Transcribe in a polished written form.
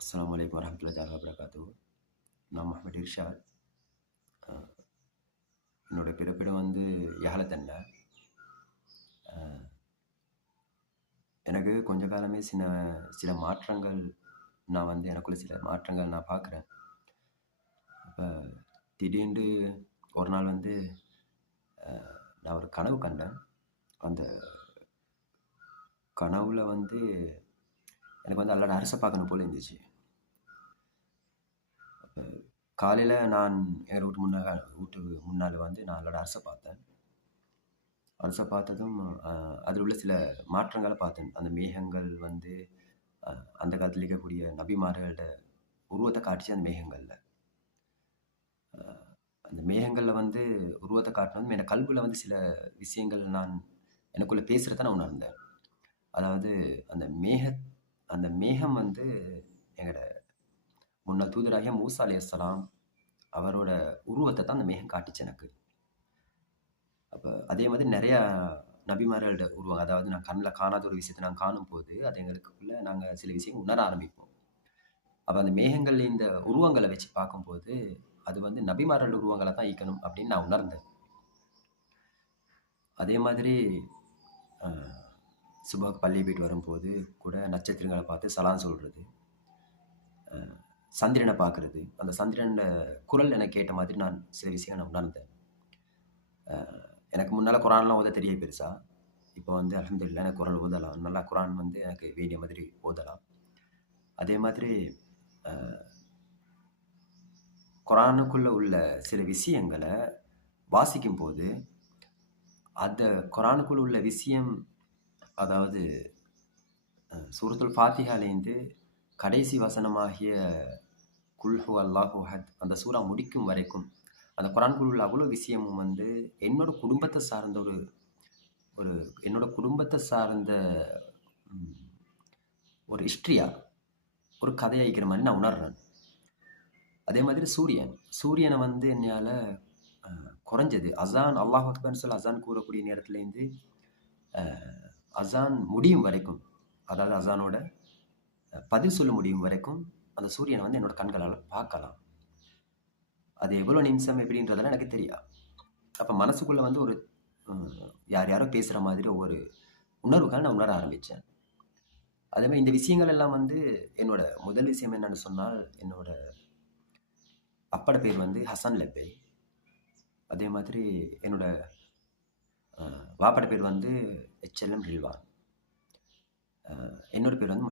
அஸ்ஸலாமு அலைக்கும் வரஹ்மத்துல்லாஹி தஆலா வபரகாத்துஹு. நான் முஹம்மது இர்ஷாத். அ என்னோட பிறப்பிடம் வந்து யாலத்தன்ல. எனக்கு கொஞ்ச காலமே சில மாற்றங்கள் நான் வந்து எனக்குள்ள சில மாற்றங்கள் நான் பார்க்குறேன். அப்ப திடீர்னு ஒரு நாள் வந்து நான் ஒரு கனவு கண்டேன். அந்த கனவுல வந்து எனக்கு வந்து அல்லாஹ்வோட அரச பார்க்கணும் போல இருந்துச்சு. காலையில நான் எங்க வீட்டுக்கு முன்னால வந்து நான் அல்லாஹ்வோட அரச பார்த்தேன். அரச பார்த்ததும் அதில உள்ள சில மாற்றங்கள பார்த்தேன். அந்த மேகங்கள் வந்து அ அந்த காலத்தில இருக்கக்கூடிய நபிமார்களோட உருவத்த காட்டுச்சு அந்த மேகங்கள்ல. அந்த மேகங்கள்ல வந்து உருவத்த காட்டுனதும் என் கல்புல வந்து சில விஷயங்கள் நான் எனக்குள்ள பேசுறத நான் உணர்ந்தேன். அதாவது அந்த மேக அந்த மேகம் வந்து எங்களோட முன்னாள் தூதராகிய மூசா அலைஹிஸ்ஸலாம் அவரோட உருவத்த தான் அந்த மேகம் காட்டுச்சு எனக்கு. அப்ப அதே மாதிரி நெறையா நபிமார்களோட உருவம். அதாவது நான் கண்ல காணாத ஒரு விஷயத்த நான் காணும்போது, அது எங்களுக்குள்ள நாங்க சில விஷயங்கள் உணர ஆரம்பிப்போம். அப்ப அந்த மேகங்கள்ல இந்த உருவங்கள வச்சு பார்க்கும்போது, அது வந்து நபிமார்கள் உருவங்களா தான் இருக்கணும் அப்படின்னு நான் உணர்ந்தேன். அதே மாதிரி அ சுபஹ்க்கு பள்ளி போயிட்டு வரும்போது கூட நட்சத்திரங்கள பார்த்து சலாம் சொல்றது. சந்திரன பார்க்குறது. அந்த சந்திரனோட குரல் எனக்கு கேட்ட மாதிரி நான் சில விஷயங்கள நான் உணர்ந்தேன். எனக்கு முன்னால குரான்லாம் ஓத தெரியாது பெருசா. இப்போ வந்து அல்ஹம்துலில்லாஹ் எனக்கு குரான் ஓதலாம். நல்லா குரான் வந்து எனக்கு வேண்டிய மாதிரி ஓதலாம். அதே மாதிரி அ குரானுக்குள்ள உள்ள சில விஷயங்கள வாசிக்கும்போது, அந்த குரானுக்குள்ள உள்ள விஷயம் அதாவது சூரத்துல் ஃபாத்திஹாலேருந்து கடைசி வசனமாகிய குல் ஹுவல்லாஹு அஹத் அந்த சூரா முடிக்கும் வரைக்கும், அந்த குரானுக்குள்ள உள்ள அவ்வளோ விஷயமும் வந்து என்னோட குடும்பத்த சார்ந்த ஒரு ஒரு என்னோட குடும்பத்த சார்ந்த ம் ஒரு ஹிஸ்டரியா, ஒரு கதையா இருக்கிற மாரி நான் உணர்றேன். அதே மாதிரி சூரியன வந்து என்னால குறைஞ்சது அசான் அல்லாஹ் அக்பர்ன்னு சொல்லி அசான் கூறக்கூடிய நேரத்துலேருந்து அசான் முடியும் வரைக்கும், அதாவது அசானோட பதில் சொல்ல முடியும் வரைக்கும், அந்த சூரியன வந்து என்னோட கண்களால பார்க்கலாம். அது எவ்வளோ நிமிஷம் எப்படின்றதெல்லாம் எனக்கு தெரியாது. அப்ப மனசுக்குள்ள வந்து ஒரு யாரோ பேசுற மாதிரி ஒவ்வொரு உணர்வுகள் நான் உணர ஆரம்பிச்சேன். அதேமாரி இந்த விஷயங்கள் எல்லாம் வந்து என்னோட முதல் விஷயம் என்னன்னு சொன்னால், என்னோட அப்பாட பேர் வந்து ஹசன் லெப்பை. அதே மாதிரி என்னோட வாப்பாட பேர் வந்து எச்.எல்.எம். ரில்வான். என்னோட பேர் வந்து